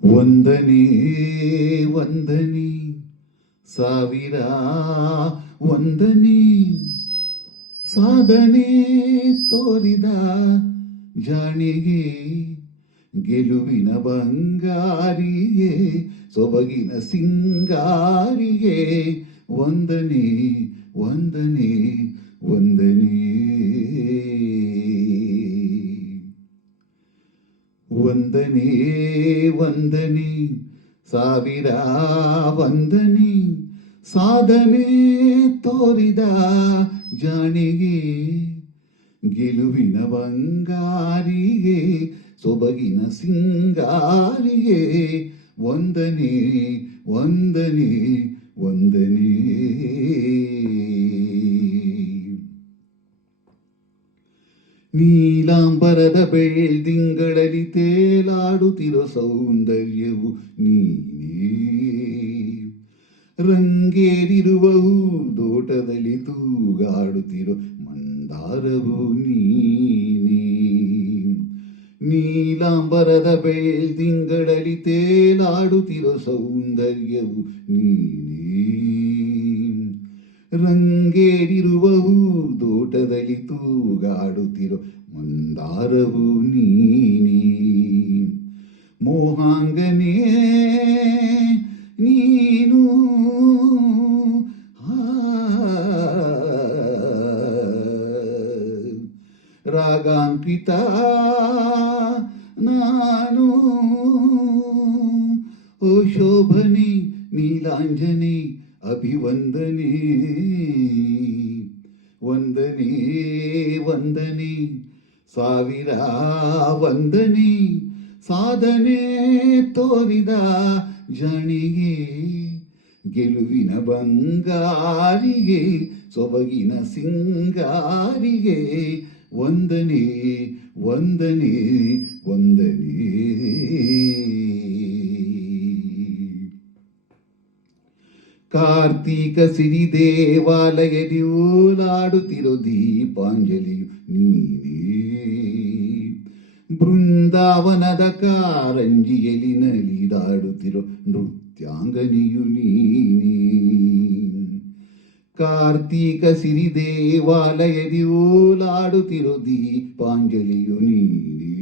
ವಂದನೆ ವಂದನೆ ಸಾವಿರ ವಂದನೆ ಸಾಧನೆ ತೋರಿದ ಜಾಣಿಗೆ ಗೆಲುವಿನ ಬಂಗಾರಿಗೆ ಸೊಬಗಿನ ಸಿಂಗಾರಿಗೆ ವಂದನೆ ವಂದನೆ ವಂದನೆ ವಂದನೆ ವಂದನೆ ಸಾವಿರ ವಂದನೆ ಸಾಧನೆ ತೋರಿದ ಜಾಣಿಗೆ ಗೆಲುವಿನ ಬಂಗಾರಿಗೆ ಸೊಬಗಿನ ಸಿಂಗಾರಿಗೆ ವಂದನೆ ವಂದನೆ ವಂದನೆ. ನೀಲಾಂಬರದ ಬೆಳ್ದಿಂಗಳಲ್ಲಿ ತೇಲಾಡುತ್ತಿರೋ ಸೌಂದರ್ಯವು ನೀನೇ, ರಂಗೇರಿರುವ ಹೂದೋಟದಲ್ಲಿ ತೂಗಾಡುತ್ತಿರೋ ಮಂದಾರವು ನೀನೇ. ನೀಲಾಂಬರದ ಬೆಳ್ದಿಂಗಳಲ್ಲಿ ತೇಲಾಡುತ್ತಿರೋ ಸೌಂದರ್ಯವು ನೀನೇ, ರಂಗೇರಿರುವ ಹೂದೋಟದಲ್ಲಿ ತೂಗಾಡುತ್ತಿರೋ ಮಂದಾರವು ನೀನೇ. ಮೋಹಾಂಗನೇ ನೀನು ರಾಗಾಂಕಿತ ನಾನು, ಓ ಶೋಭನೆ ನೀಲಾಂಜನೆ ಅಭಿವಂದನೆ. ವಂದನೆ ವಂದನೆ ಸಾವಿರ ವಂದನೆ ಸಾಧನೆ ತೋರಿದ ಜಾಣಿಗೆ ಗೆಲುವಿನ ಬಂಗಾರಿಗೆ ಸೊಬಗಿನ ಸಿಂಗಾರಿಗೆ ವಂದನೆ ವಂದನೆ ವಂದನೆ. ಕಾರ್ತೀಕ ಸಿರಿ ದೇವಾಲಯದಿ ಓಲಾಡುತ್ತಿರೋ ದೀಪಾಂಜಲಿಯು ನೀನೇ, ಬೃಂದಾವನದ ಕಾರಂಜಿಯಲ್ಲಿ ನಲಿದಾಡುತ್ತಿರೋ ನೃತ್ಯಾಂಗನಿಯು ನೀನೇ. ಕಾರ್ತೀಕ ಸಿರಿ ದೇವಾಲಯದಿ ಓಲಾಡುತ್ತಿರೋ ದೀಪಾಂಜಲಿಯು ನೀನೇ,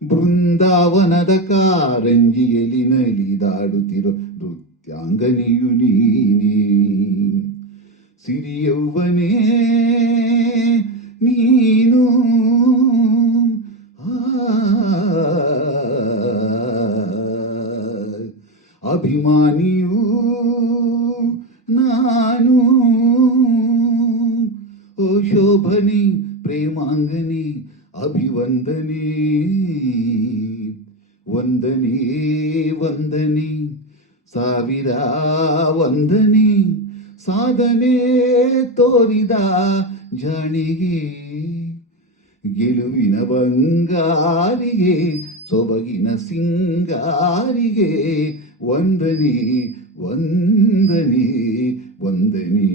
ಬೃಂದಾವನದ ಕಾರಂಜಿಯಲ್ಲಿ ನಲಿದಾಡುತ್ತಿರೋ ನೃತ್ಯಾಂಗನಿಯು ನೀನೇ. ಸಿರಿಯೌವನೇ ನೀನು ಅಭಿಮಾನಿಯೂ ನಾನು, ಓ ಶೋಭನೆ ಪ್ರೇಮಾಂಗನೆ ಅಭಿವಂದನೆ. ವಂದನೆ ವಂದನೆ ಸಾವಿರ ವಂದನೆ ಸಾಧನೆ ತೋರಿದ ಜಾಣಿಗೆ ಗೆಲುವಿನ ಬಂಗಾರಿಗೆ ಸೊಬಗಿನ ಸಿಂಗಾರಿಗೆ ವಂದನೆ ವಂದನೆ ವಂದನೆ.